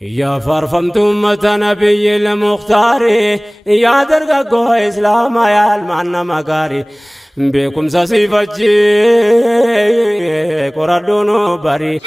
يا فرفمت أمة نبي المختار يا درقو إسلام يا المعنى مقاري بكم سسيفجي قردون بري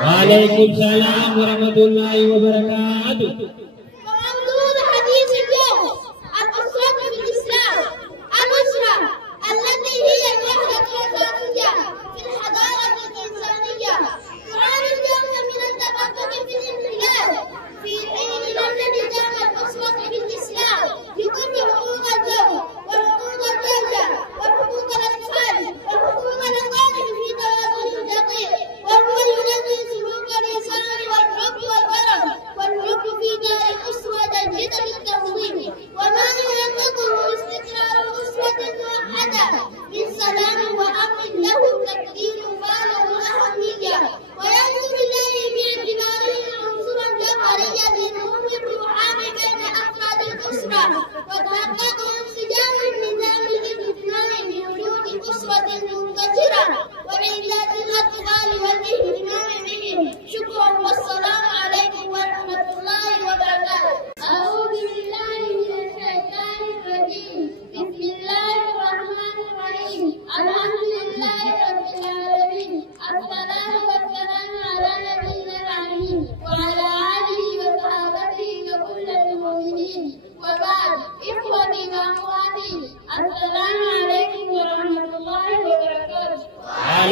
وعليكم السلام ورحمة الله وبركاته. وموضوع حديث اليوم الأسرة في الإسلام. الأسرة التي هي الوحدة الأساسية في الحضارة الإنسانية تعاني اليوم من التباطؤ في الانحلال في حين الذي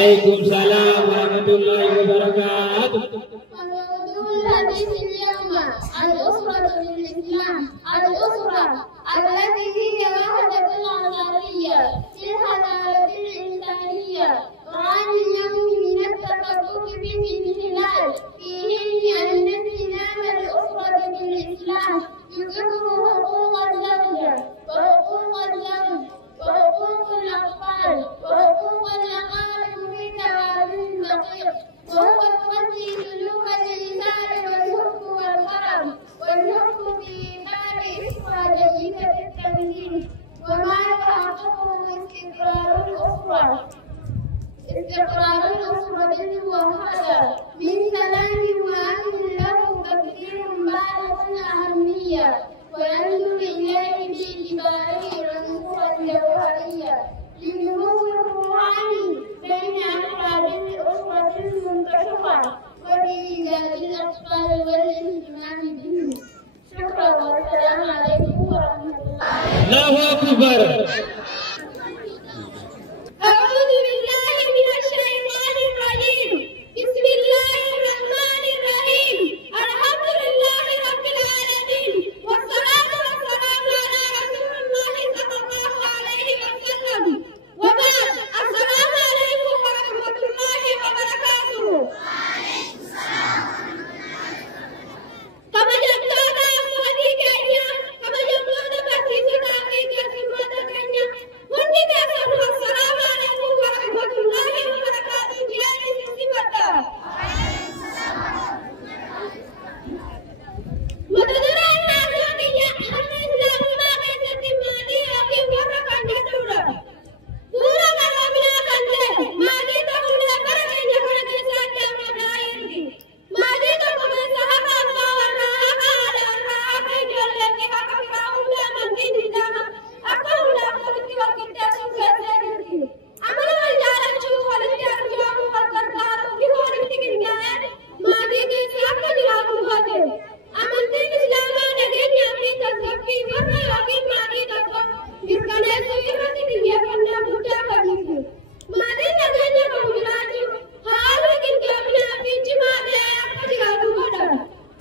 وعليكم السلام ورحمة الله وبركاته. موضوع الحديث اليوم الأسرة في الإسلام. الأسرة التي هي وحدة العصرية في الحضارة الإنسانية، وعن النوع من التفكك في الهلال في حين أن انتظام الأسرة في الإسلام يقر حقوق الزوجة وحقوق الزوج وحقوق الأطفال وحقوق الأقارب في توازن دقيق، وهو يغذي سلوك الإنسان والحب والكرم والحب في إيثار أسرة جيدة التمثيل، وما يحققه استقرار الأسرة الموحدة من سلام وأمن له تفسير بالغ الأهمية، وينظر إليه باعتباره عنصرا جوهريا لنمو الروحاني بين أفراد الأسرة المنتشرة وفي إيجاد الأطفال والاهتمام بهم. شكرا والسلام عليكم ورحمة الله. الله أكبر. أعوذ بالله من الشيطان الرجيم. بسم الله الرحمن الرحيم. الحمد لله رب العالمين، والصلاة والسلام على رسول الله صلى الله عليه وسلم، وبعد. السلام عليكم ورحمة الله وبركاته. كما جبتنا أخوتي كينيا، كما جبتنا بسيطة كينيا سمعت كينيا، وانتك أسأل السلام عليكم ورحمة الله وبركاته. جياني سمعت مددنا الناس وكيا أن الإسلام ما كيست مالي أكي ورقا ندورا دورا مرامنا كنده مالي تقولنا بركين يكون كيسان جامع دائرتي مالي تقولنا سحقا الله والرحاق على الرحاق جلك حقا فراؤنا من دين داما أقونا قلتي وكتاس كيسانتي أمنا والجارة شوف والجارة جواب والقرقار وكيهور التقنيات مالي كيس حقا جلاب الغدر أمنتين إسلاما نجد يمين تسكي فرنا يقين مالي تقوم يركنا سيرتي دنيا فنا بوتا كبيري مالي نجد يقوم راجو حالو كن كامنا بيج مالي أكبر جلاب الغدر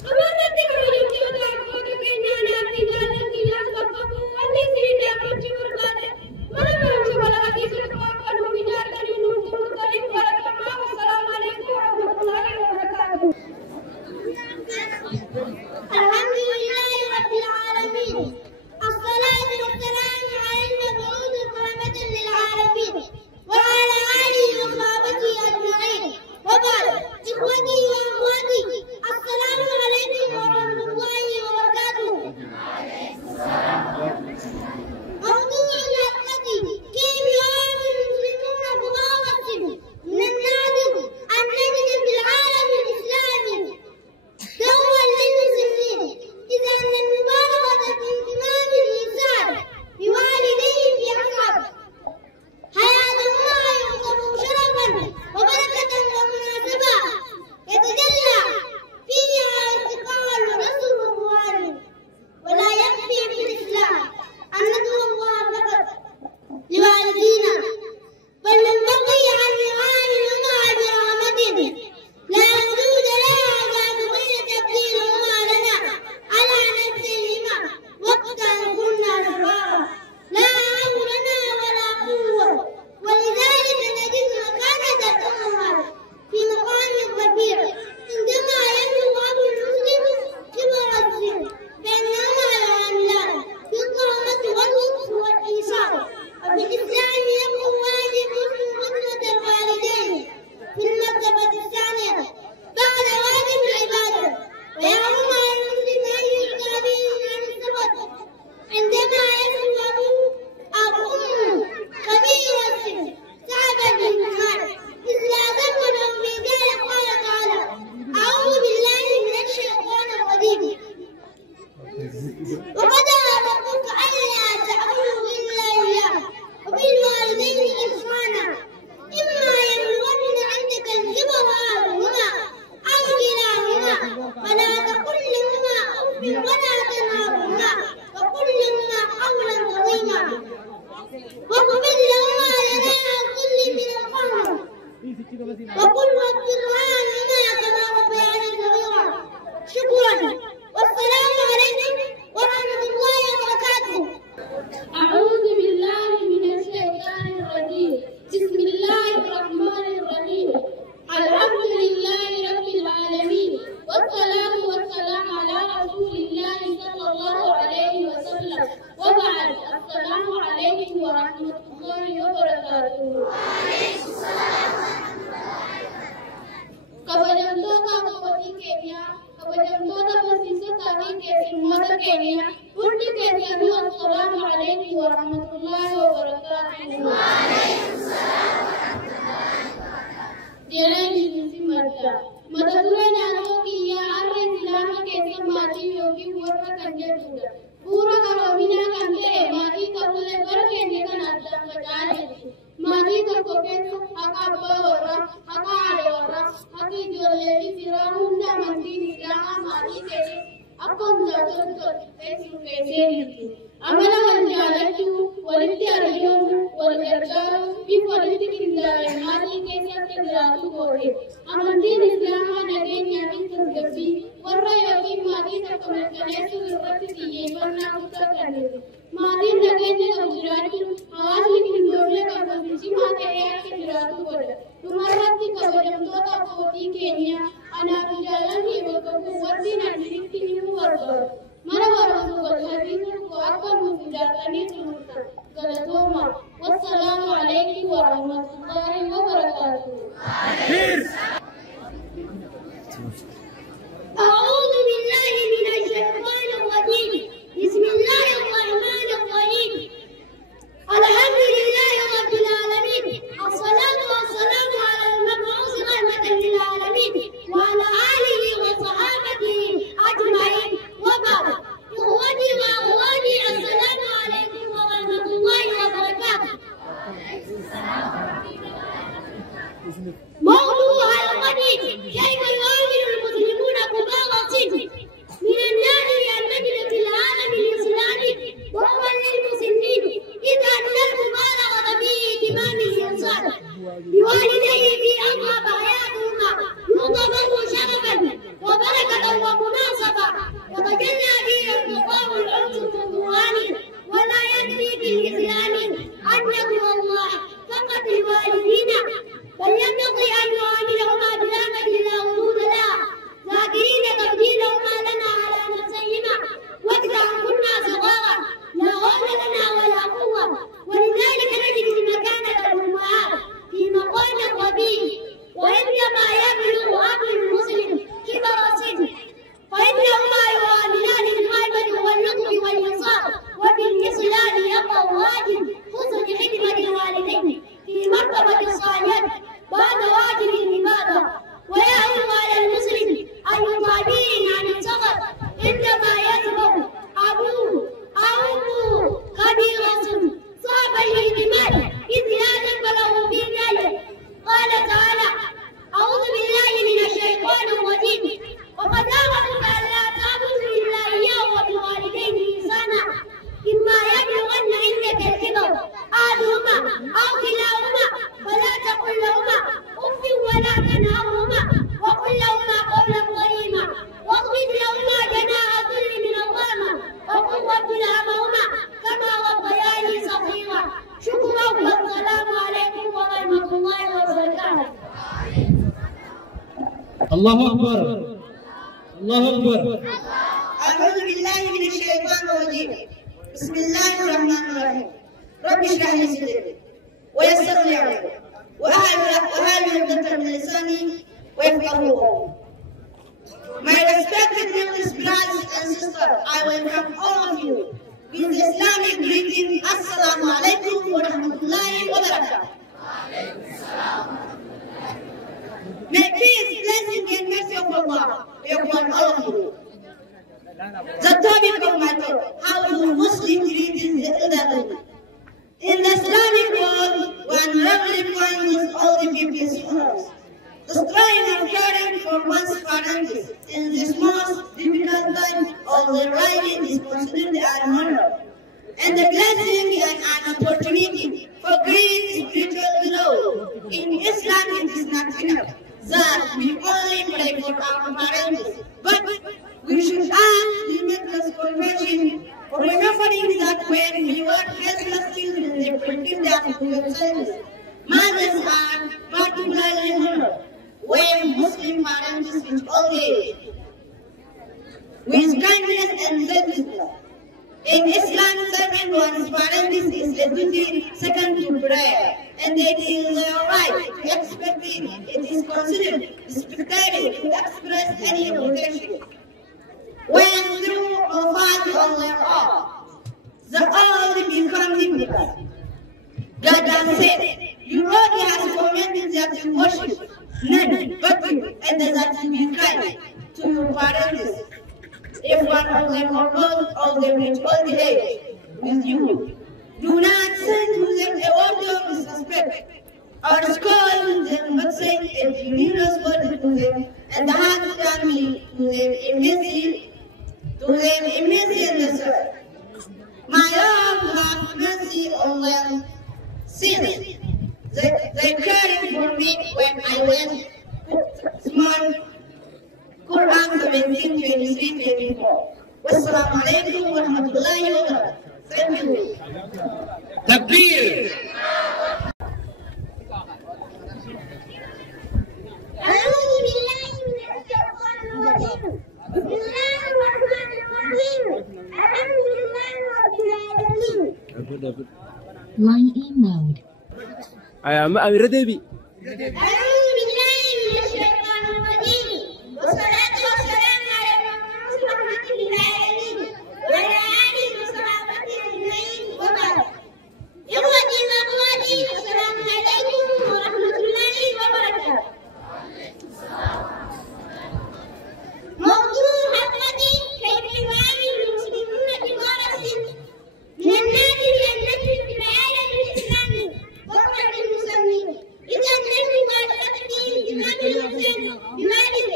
أمنا تكرر يمشي تاكو تكينا نابي جانا كينا سبقو واني سيدا كنشي ورقاده منا كنشي ولا حديث الكواب كنو بجار كنو نوتو كريم ورقما والسلام عليكم ورحمة الله وبركاته. الحمد لله رب العالمين، الصلاة والسلام على المبعوث رحمة للعالمين وعلى آله وصحبه أجمعين، وبعد. إخوتي وأخواتي، السلام عليكم ورحمة الله وبركاته. موضوع الحلقة: كيف يعامل المسلمون بغاوة من النادر أن نجد في العالم الإسلامي دوما للمسلمين، إذا أن المبالغة في انضمام الإنسان بوالديه في حقه حياة الله يعتبر شرفا وبركة ومناسبة يتجلى فيها استقامة ونصر الوالد، ولا يكفي في الإسلام أن ندعو الله فقط لوالدينا، بل ينبغي أن نعاملهما برحمة لا وجود لها بعد غير تبديلهما لنا على نفسهما وقتا كنا صغارا لا حول لنا ولا قوة، ولذلك نجد مكانة الأمهات في مقام الرفيع عندما يبلغ أبو المسلم كبر السن، فإنهما يعاملان بالرحمة واللطف والإيثار. وفي الإسلام يكون واجب خدمة الوالدين في المرتبة الثانية بعد واجب العبادة، ويحرم على المسلم أن يلقى به عن السبب عندما يسلم أبوه كبير السن صعب الإيمان، إذ لا ذنب له في ذلك. قال تعالى: أعوذ بالله من الشيطان الرجيم: وقضى ربك ألا تعبدوا إلا إياه وبالوالدين إحسانا إما يبلغن عندك الكبر أحدهما أو كلاهما فلا تقل لهما أف ولا تنهرهما وقل لهما قولا كريما واخفض لهما جناح الذل من القول وقل رب ارحمهما كما ربياني صغيرا. شكرا والسلام عليكم ورحمة الله وبركاته. أعوذ بالله من الشيطان الرجيم. بسم الله الرحمن الرحيم. الحمد لله رب العالمين والصلاة والسلام على رسول الله صلى الله عليه وسلم وبعد. السلام عليكم ورحمة الله وبركاته. وعليكم السلام ورحمة الله وبركاته. kabajamtoota abbootii keenya, kabajamtoota barsiisotaa fi keessummoota keenya hundi keessanii assalaamu alaikum wa rahmatullahi wa barakaatuh. Wa alaikum salaam wa rahmatullahi wa barakaatuh. Jeenaan jibbisi madda. Mata duree naannoo kiyyaa har'a islaama keessa maatii yookiin warra kan jedhudha. Bu'uura qaroominaa kan ta'e maatii ta'ullee bara keenya kan addaan faca'aa jirti. Maatii tokko keessa akka abbaa warraa, akka haadha warraa, akka ijoollee fi firaa hunda amantiin islaamaa maatii keessatti akka hundaatoon tolfeessuu keessee jirti. Amala wal jaalachuu, walitti arjoomuu, wal gargaaruu fi walitti qindaa'e maatii keessatti jiraatu goote. Amantiin islaamaa nageenyaa fi tasgabbii warra yookiin maatii tokko mirkaneessuu irratti xiyyeeffannaa guddaa kennitu. Maatiin nageenya qabu jiraachuun hawaasni qindoomina qabu cimaa ta'ee akka jiraatu godha. Dhumarratti kabajamtoota abbootii keenyaa anaaf jaalalli bakka bu'uuratti naannootti himuu barbaadu. Mana barumsa barbaadisu akka nuuf ijaartanii turtan galatooma. Wassalaamu alaikum wa rahmatullahi wa barakaatuh. أعوذ بالله من الشيطان الرجيم. بسم الله الرحمن الرحيم. الحمد لله رب العالمين. الصلاة والسلام على المبعوث رحمة للعالمين وعلى آله وصحابته أجمعين وبعد. إخوتي وأخواتي السلام عليكم ورحمة الله وبركاته. موضوع حلقتي كيف يعامل المسلمون كبار السن من الناحية اللجنة العالم الإسلامي وهو للمسلمين إذا من المبالغة في اهتمام الإنسان بوالديه في أقرب حياتهما يعتبر شرفا وبركة ومناسبة يتجلى به ارتقاء العنصر القرآني ولا يكفي في الإسلام أن يذكر الله فقط الوالدين بل ينبغي أن نعاملهما برحمة لا وجود لها ذاكرين تبديلهما لنا على نفسيهما وقت أن كنا صغارا لا حول لنا ولا قوة. ولذلك نجد مكانة الأمهات في مقام الربيع. وعندما يبلغ أب المسلم كبر السن فإنهما يعاملان الغيبة واللطف والإنصاف وفي الإسلام يقع واجب حسن خدمة الوالدين في مرتبة الصالح بعد واجب العبادة. ويعود على المسلم أن يطابين عن السخط عندما يسبق أبوه أو أمه كبيرة صعب الاهتمام إذ لا ذنب له في ذلك. قال تعالى: أعوذ بالله من الشيطان الرجيم. وقضى ربك ألا تعبدوا إلا إياه وبالوالدين إحسانا إما يبلغن عندك الكبر أحدهما أو كلاهما فلا تقل لهما أف ولا تنهرهما وقل لهما قولا كريما واخفض لهما جناح الذل من الرحمة وقل رب ارحمهما كما ربياني صغيرا. شكرا والسلام عليكم ورحمة الله وبركاته. الله أكبر. الله أكبر. أعوذ بالله من الشيطان الرجيم. بسم الله الرحمن الرحيم. رب اشرح لي صدري ويسر لي أمري وأهل عقدة من لساني ويفقهوا قولي. My respected Muslim brothers and sisters, I welcome all of you with the Islamic greeting. Assalamu alaikum wa rahmatullahi wa barakatuh. May peace, blessing, and mercy of Allah be upon all of you. The topic of my talk: how do Muslims treat the elderly? In the Islamic world, one lovely point is all the people's honors. Striving and caring for one's parents in this most difficult time of their right responsibility and honor. and the blessing and an opportunity for great spiritual growth. In Islam, it is not enough that we only pray for our parents, but we should ask limitless compassion for remembering that when we were helpless children, they forgive them to themselves. Mothers are particularly honored when Muslim parents reach old age with kindness and selflessness. In Islam, serving one's parents is a duty second to prayer, and it is right to expect it is considered respectable to express any objection. When through or fast on their own, the old become difficult. God has said, "You only has commanded that you worship none but you, and that you be kind to your parents. If one of them or both of them reach old age with you, do not send to them a word of disrespect or scold them, but say a generous word to them, and the heart family to them immensely in the soul. My Lord, have mercy on them since they cared for me when I was small." Quran 17:23-24. Wassalamu alaikum wa rahmatullahi wa barakatuh. Thank you. Takbir. أعوذ بالله من الشيطان الرجيم. بسم الله الرحمن الرحيم. الحمد لله رب العالمين. Line in mode. أعوذ بالله من الشيطان الرجيم. والصلاة والسلام على المبعوث رحمة للعالمين وعلى آله وصحبه أجمعين وبعد. إخوتي وأخواتي السلام عليكم ورحمة الله وبركاته. موضوع حلقتي كيف يعامل المسلمون بغرس من الناس التي في العالم الإسلامي وفق المسلمين. إذا نجد معرفتي بإمام الحسين بماله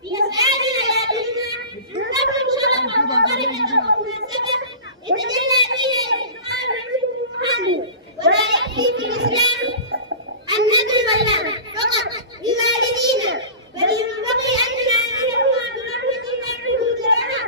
في أسعار حياتنا نستقبل شرفا وبركة ومناسبة يتجلى فيها الإسلام والمحامي، ولا يكفي في الإسلام أن نضرب الله فقط لوالدينا، بل ينبغي أن نعاملهما برحمة وجودنا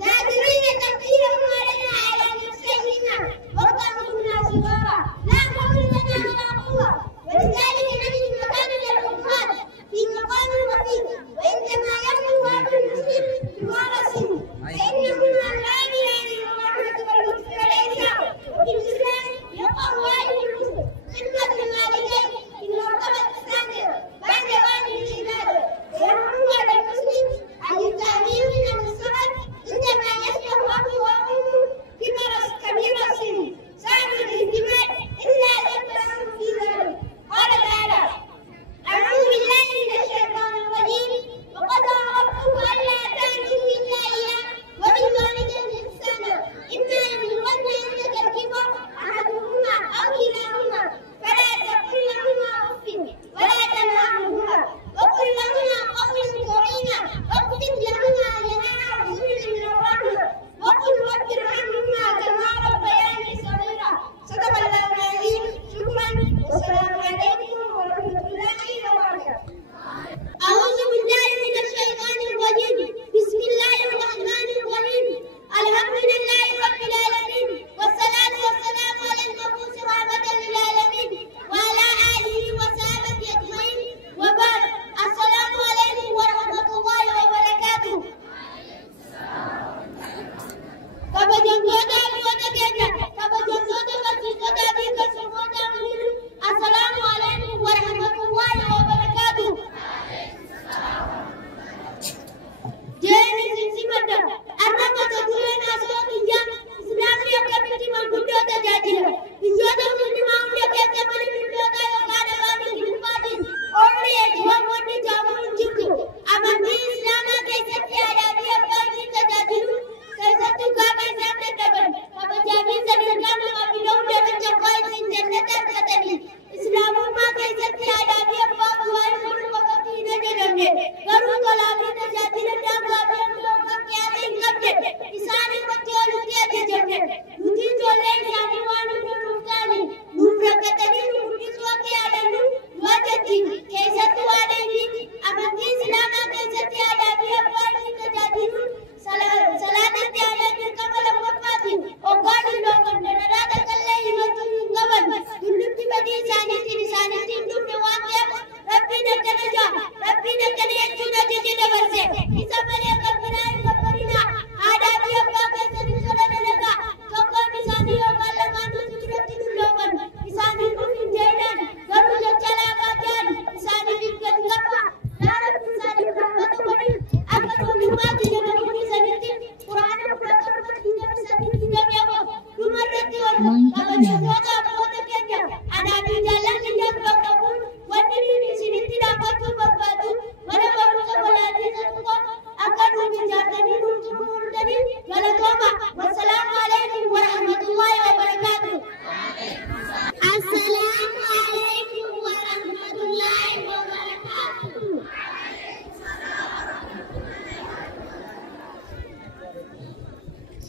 قادرين تقديرهم علينا على نفسينا وقامتنا صغارا لا حول لنا ولا قوة، ولذلك نجد مكان للأنفاق في مقام وثيق. وعندما يخلو هذا المسلم بغرس فإنهما العاملان بالرحمة واللطف والإحسان. وفي الإسلام يقع واجب المسلم خدمة الوالدين في المرتبة الثانية بعد واجب العبادة، ويحرم على المسلم عن التعبير عن الصبر عندما يصبح أبوه وأمه كبير السن صعب الاهتمام إلا ذكرهم في ذلك. قال تعالى: أعوذ بالله من الشيطان الرجيم. وقضى ربك ألا تعبدوا إلا إياه وبالوالدين إحسانا إما يبلغن عندك الكبر أحدهما أو كلاهما فلا تقل لهما أف ولا تنهرهما وقل لهما قولا كريما واخفض لهما جناح الذل من الرحمة وقل رب ارحمهما كما ربياني صغيرا. صدق الله العظيم. شكرا والسلام عليكم ورحمة الله وبركاته. أعوذ بالله من الشيطان الرجيم. بسم الله الرحمن الرحيم. الحمد لله رب العالمين، والصلاة والسلام على المبعوث رحمة للعالمين وعلى آله وصحبه أجمعين وبعد. السلام عليكم ورحمة الله وبركاته. السلام عليكم ورحمة الله وبركاته. Jadi simada, arama tertulis nasional yang Islamnya kami menggunakan terjadi. Isada mesti mahunya kita menggunakan yang ada kami di Fadis. Only a job one day job one jitu. Amandi Islam ke setiap ada dia kami terjadi. Saya satu kami sampai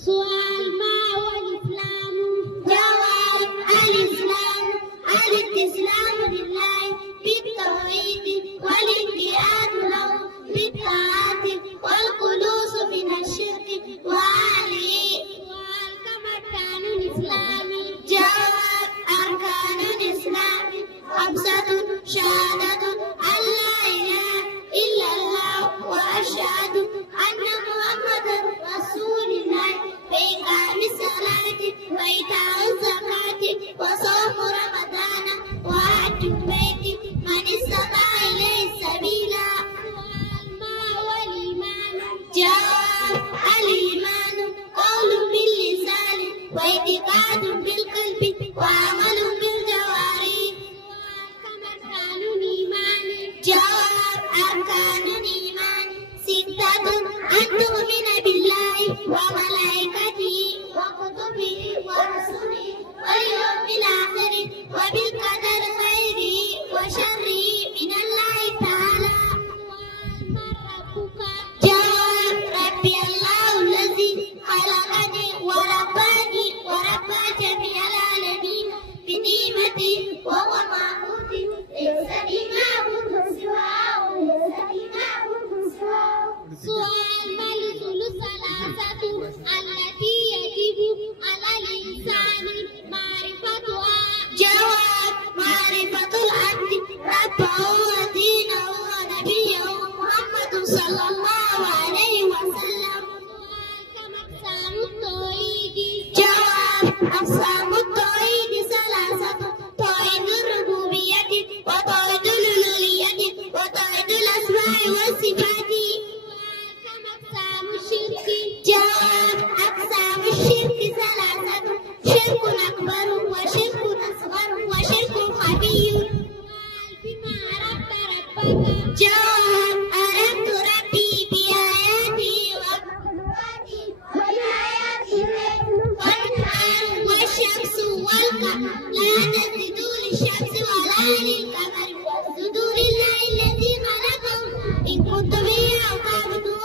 سؤال ما هو الإسلام؟ جواب: الإسلام الاستسلام لله بالتوحيد والانقياد له بالطاعات والخلوص من الشرك وأهله. سؤال: كم أركان الإسلام؟ جواب: أركان الإسلام 5: شهادة أن لا إله إلا الله وأشهد أن محمدا رسول الله وإقام الصلاة وإيتاء الزكاة وصوم رمضان وحج البيت من استطاع إليه سبيلا. ما هو الإيمان؟ جواب: الإيمان قول باللسان واعتقاد بالقلب وعمل بالجوارح. كم أركان الإيمان؟ جواب: أركان الإيمان 6: أن تؤمن بالله وملائكته وكتبه ورسله واليوم الآخر وبالقدر خيره وشره من الله تعالى. من ربك؟ جواب: ربي الله الذي خلقني ورباني وربى جميع العالمين بنعمته وهو معبودي ليس لي معبود سواه سؤال: ما الأصول الثلاثة التي يجب على الإنسان معرفتها؟ جواب: معرفة العبد ربه ودينه ونبيه محمد صلى الله عليه وسلم. كم أقسام التوحيد؟ جواب: أقسام التوحيد 3: توحيد الربوبية وتوحيد الألوهية وتوحيد الأسماء والصفات. كم أقسام الشرك؟ جواب: أقسام الشرك 3: شرك أكبر وشرك أصغر وشرك خفي. بما عرفت ربك؟ جواب: عرفت ربي بآياته وقدراته والنهار والشمس والقمر لا تسجدوا للشمس ولا للقمر واسجدوا لله الذي خلقهم إن كنتم إياه تعبدون.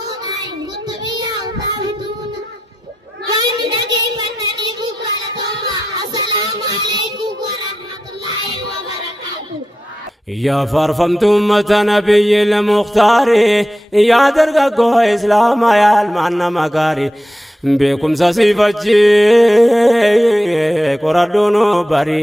السلام عليكم ورحمة الله وبركاته. يا فرفمت أمة نبي المختار يا درقاقو إسلام يا المعنى مقاري بكم سسيفجي قردونو بري